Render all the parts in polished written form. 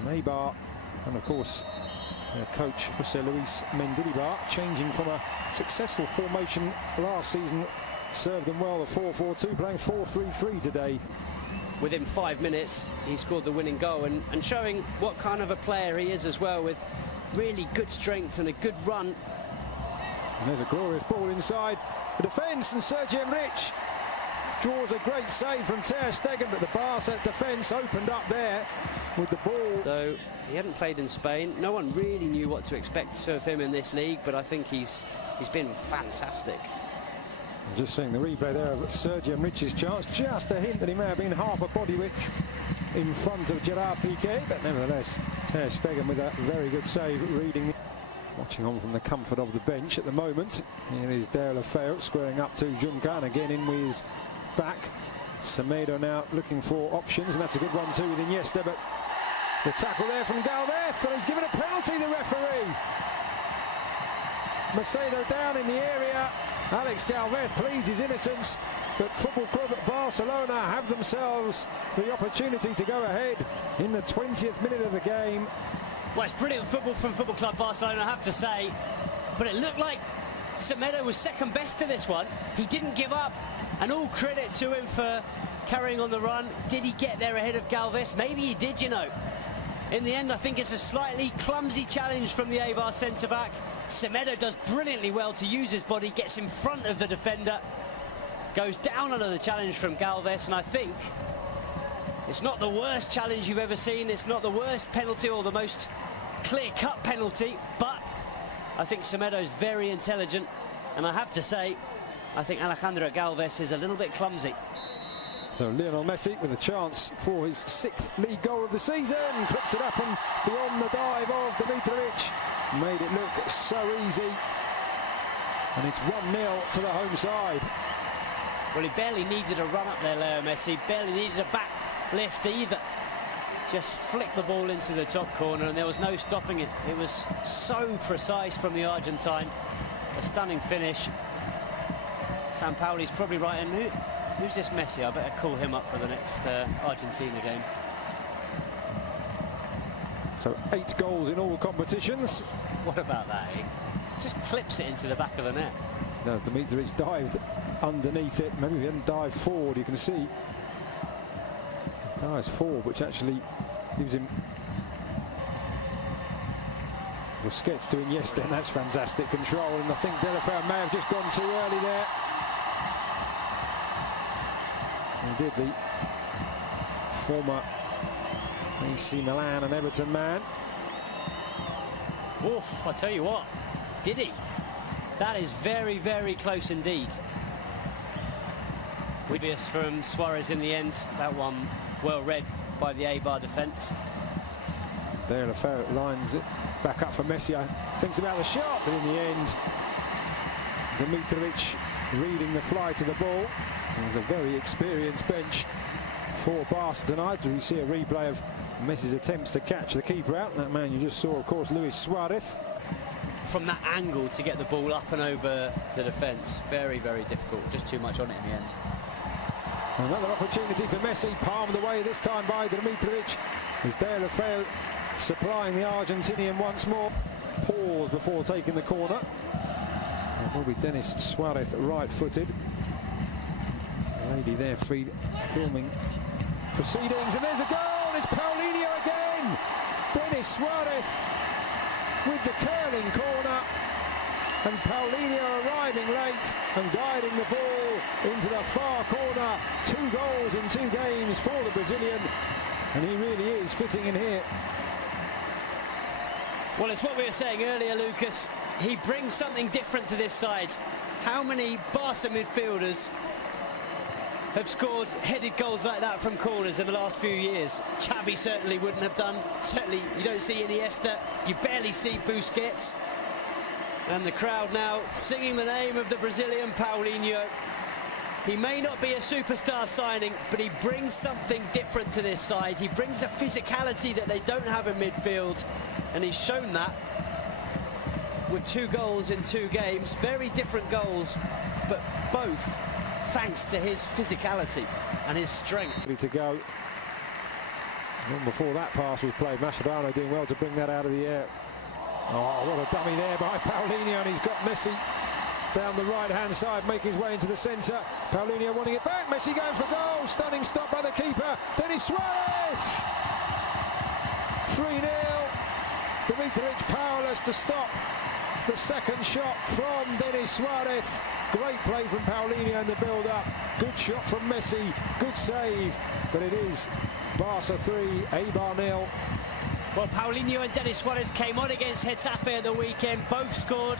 And Eibar, and of course their coach Jose Luis Mendilibar, changing from a successful formation last season, served them well, the 4-4-2, playing 4-3-3 today. Within 5 minutes he scored the winning goal, and showing what kind of a player he is as well, with really good strength and a good run. And there's a glorious ball inside the defence, and Sergio Enrich draws a great save from Ter Stegen, but the Barca defence opened up there with the ball. Though he hadn't played in Spain, no one really knew what to expect of him in this league, but I think he's been fantastic. Just seeing the replay there of Sergio Enrich's chance, just a hint that he may have been half a body width in front of Gerard Piqué, but nevertheless Ter Stegen with a very good save, reading. Watching on from the comfort of the bench at the moment. Here is Deulofeu squaring up to Juncan, again in with his back. Semedo now looking for options, and that's a good one too with Iniesta, but the tackle there from Galvez, and he's given a penalty, the referee. Macedo down in the area. Alex Galvez pleads his innocence, but Football Club Barcelona have themselves the opportunity to go ahead in the 20th minute of the game. Well, it's brilliant football from Football Club Barcelona, I have to say, but it looked like Semedo was second best to this one. He didn't give up, and all credit to him for carrying on the run. Did he get there ahead of Galvez? Maybe he did, you know. In the end, I think it's a slightly clumsy challenge from the Eibar centre-back. Semedo does brilliantly well to use his body, gets in front of the defender, goes down under the challenge from Galvez, and I think it's not the worst challenge you've ever seen. It's not the worst penalty or the most clear-cut penalty, but I think Semedo's very intelligent, and I have to say, I think Alejandro Galvez is a little bit clumsy. So Lionel Messi with a chance for his 6th league goal of the season, clips it up and beyond the dive of Dimitrovic. Made it look so easy, and it's 1-0 to the home side. Well, he barely needed a run up there, Leo Messi, barely needed a back lift either. Just flicked the ball into the top corner, and there was no stopping it. It was so precise from the Argentine. A stunning finish. Sampaoli's probably right, and who's this Messi? I better call him up for the next Argentina game. So 8 goals in all competitions. What about that, eh? Just clips it into the back of the net. As Dimitrovic dived underneath it. Maybe if he hadn't dived forward, you can see dives forward, which actually gives him Busquets to Iniesta, and that's fantastic control. And I think Deulofeu may have just gone too early there. He did, the former AC Milan and Everton man. Oof, I tell you what, did he? That is very, very close indeed. Obvious from Suarez in the end. That one well read by the Eibar defence. Deulofeu lines it back up for Messi. Thinks about the shot, but in the end, Dimitrovic reading the fly to the ball. There's a very experienced bench for Barca tonight. We see a replay of Messi's attempts to catch the keeper out. That man you just saw, of course, Luis Suarez. From that angle to get the ball up and over the defence, very, very difficult. Just too much on it in the end. Another opportunity for Messi, palmed away this time by Dimitrovic. As Deulofeu supplying the Argentinian once more. Pause before taking the corner. It will be Denis Suarez, right-footed. The lady there filming proceedings, and there's a goal. It's Paulinho again. Denis Suarez with the curling corner, and Paulinho arriving late and guiding the ball into the far corner. 2 goals in 2 games for the Brazilian, and he really is fitting in here. Well, it's what we were saying earlier, Lucas. He brings something different to this side. How many Barca midfielders have scored headed goals like that from corners in the last few years? Xavi certainly wouldn't have done. Certainly you don't see Iniesta. You barely see Busquets. And the crowd now singing the name of the Brazilian Paulinho. He may not be a superstar signing, but he brings something different to this side. He brings a physicality that they don't have in midfield, and he's shown that with 2 goals in 2 games. Very different goals, but both thanks to his physicality and his strength. Ready to go. Long before that pass was played, Mascherano doing well to bring that out of the air. Oh, what a dummy there by Paulinho, and he's got Messi down the right-hand side, making his way into the centre. Paulinho wanting it back, Messi going for goal. Stunning stop by the keeper, Denis Suarez! 3-0. Dimitrovic powerless to stop the second shot from Denis Suarez. Great play from Paulinho in the build-up. Good shot from Messi, good save. But it is Barca 3, Eibar 0. Well, Paulinho and Denis Suarez came on against Getafe at the weekend, both scored.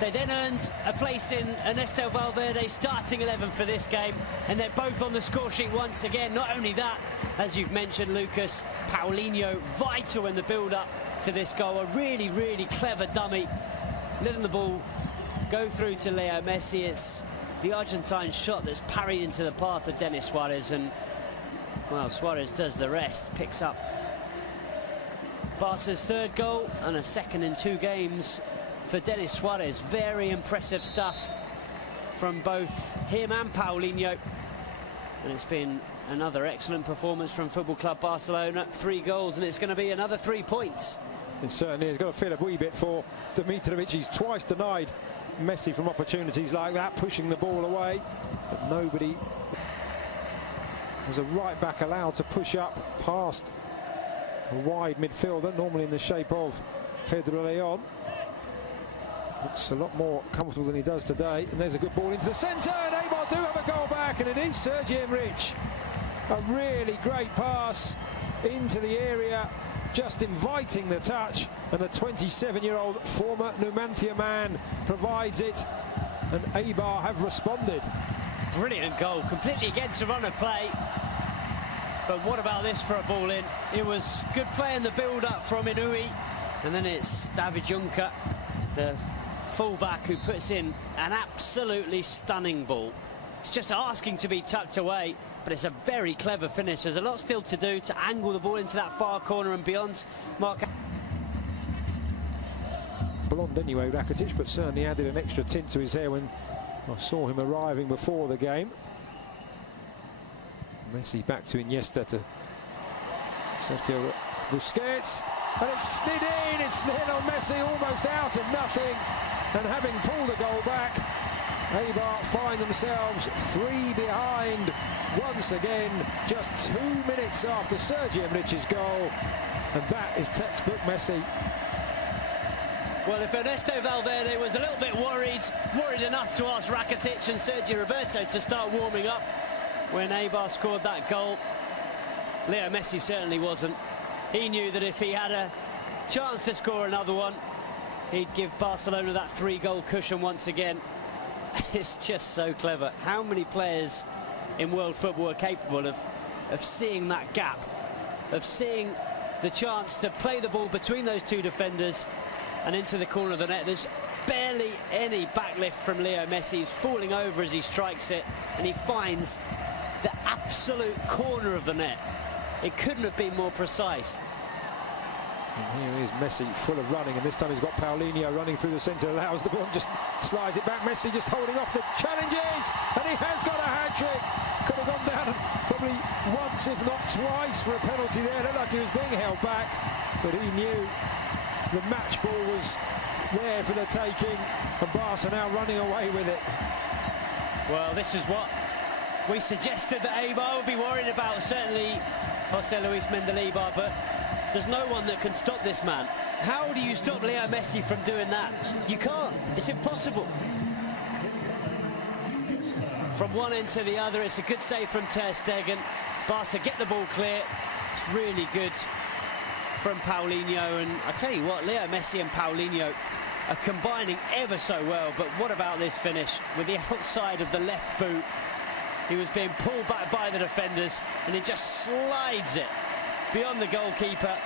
They then earned a place in Ernesto Valverde's starting 11 for this game, and they're both on the score sheet once again. Not only that, as you've mentioned, Lucas, Paulinho vital in the build-up to this goal. A really, really clever dummy, letting the ball go through to Leo Messi. It's the Argentine shot that's parried into the path of Denis Suarez, and, well, Suarez does the rest, picks up Barca's third goal and a second in 2 games for Denis Suarez. Very impressive stuff from both him and Paulinho. And it's been another excellent performance from Football Club Barcelona. 3 goals, and it's going to be another 3 points. It certainly has got to feel a wee bit for Dimitrovic. He's twice denied Messi from opportunities like that, pushing the ball away. But nobody has a right back allowed to push up past a wide midfielder, normally in the shape of Pedro Leon. Looks a lot more comfortable than he does today. And there's a good ball into the centre, and Eibar do have a goal back, and it is Sergi Enrich. A really great pass into the area, just inviting the touch, and the 27-year-old former Numancia man provides it, and Eibar have responded. Brilliant goal, completely against the run of play. But what about this for a ball in? It was good play in the build-up from Inui, and then it's David Juncker, the fullback, who puts in an absolutely stunning ball. It's just asking to be tucked away, but it's a very clever finish. There's a lot still to do to angle the ball into that far corner and beyond. Mark. Blonde anyway, Rakitic, but certainly added an extra tint to his hair when I saw him arriving before the game. Messi back to Iniesta, to Sergio Busquets, and it's slid in. It's Lionel Messi almost out of nothing, and having pulled the goal back, Eibar find themselves 3 behind once again, just 2 minutes after Sergi Enrich's goal, and that is textbook Messi. Well, if Ernesto Valverde was a little bit worried enough to ask Rakitic and Sergio Roberto to start warming up when Eibar scored that goal, Leo Messi certainly wasn't. He knew that if he had a chance to score another one, he'd give Barcelona that 3-goal cushion once again. It's just so clever. How many players in world football are capable of seeing that gap, of seeing the chance to play the ball between those 2 defenders and into the corner of the net? There's barely any backlift from Leo Messi. He's falling over as he strikes it, and he finds the absolute corner of the net. It couldn't have been more precise. And here is Messi, full of running, and this time he's got Paulinho running through the centre, allows the ball, just slides it back. Messi just holding off the challenges, and he has got a hat-trick. Could have gone down probably once, if not twice, for a penalty there. Looked like he was being held back, but he knew the match ball was there for the taking, and Barca now running away with it. Well, this is what we suggested that Eibar would be worried about, certainly Jose Luis Mendilibar, but there's no one that can stop this man. How do you stop Leo Messi from doing that? You can't. It's impossible. From one end to the other, it's a good save from Ter Stegen. Barca get the ball clear. It's really good from Paulinho, and I tell you what, Leo Messi and Paulinho are combining ever so well. But what about this finish with the outside of the left boot? He was being pulled back by the defenders, and he just slides it beyond the goalkeeper.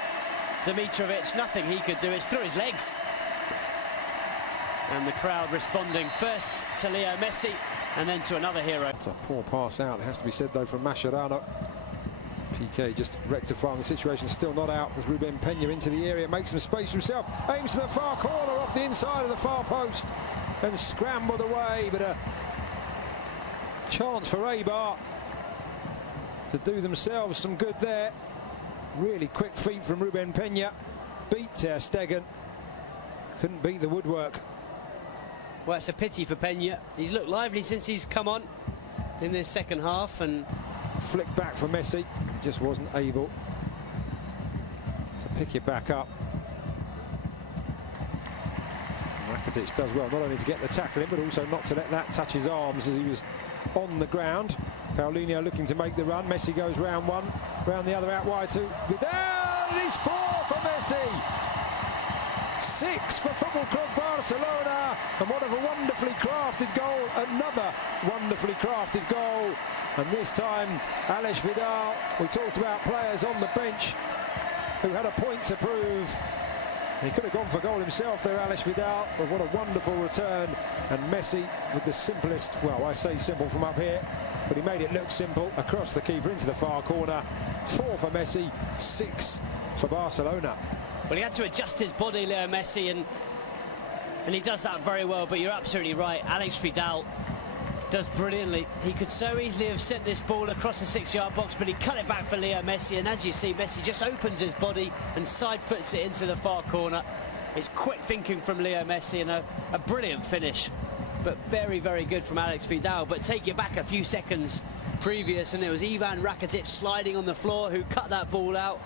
Dimitrovic, nothing he could do. It's through his legs. And the crowd responding first to Leo Messi and then to another hero. It's a poor pass out, it has to be said, though, from Mascherano. Piqué just rectifying the situation, still not out as Ruben Peña into the area, makes some space for himself, aims to the far corner off the inside of the far post and scrambled away, but a chance for Eibar to do themselves some good there. Really quick feet from Ruben Peña. Beat Ter Stegen. Couldn't beat the woodwork. Well, it's a pity for Peña. He's looked lively since he's come on in this second half, and flick back for Messi. He just wasn't able to pick it back up. Rakitic does well not only to get the tackle in, but also not to let that touch his arms as he was on the ground. Paulinho looking to make the run. Messi goes round one, round the other, out wide to Vidal. It is 4 for Messi. 6 for Football Club Barcelona, and what a wonderfully crafted goal. Another wonderfully crafted goal, and this time Alex Vidal. We talked about players on the bench who had a point to prove. He could have gone for goal himself there, Alex Vidal, but what a wonderful return. And Messi with the simplest, well, I say simple from up here, but he made it look simple across the keeper into the far corner. 4 for Messi, 6 for Barcelona. Well, he had to adjust his body, Leo Messi, and he does that very well. But you're absolutely right, Alex Vidal does brilliantly. He could so easily have sent this ball across the 6-yard box, but he cut it back for Leo Messi, and as you see, Messi just opens his body and side foots it into the far corner. It's quick thinking from Leo Messi, and a brilliant finish, but very, very good from Alex Vidal. But take it back a few seconds previous, and it was Ivan Rakitic sliding on the floor who cut that ball out.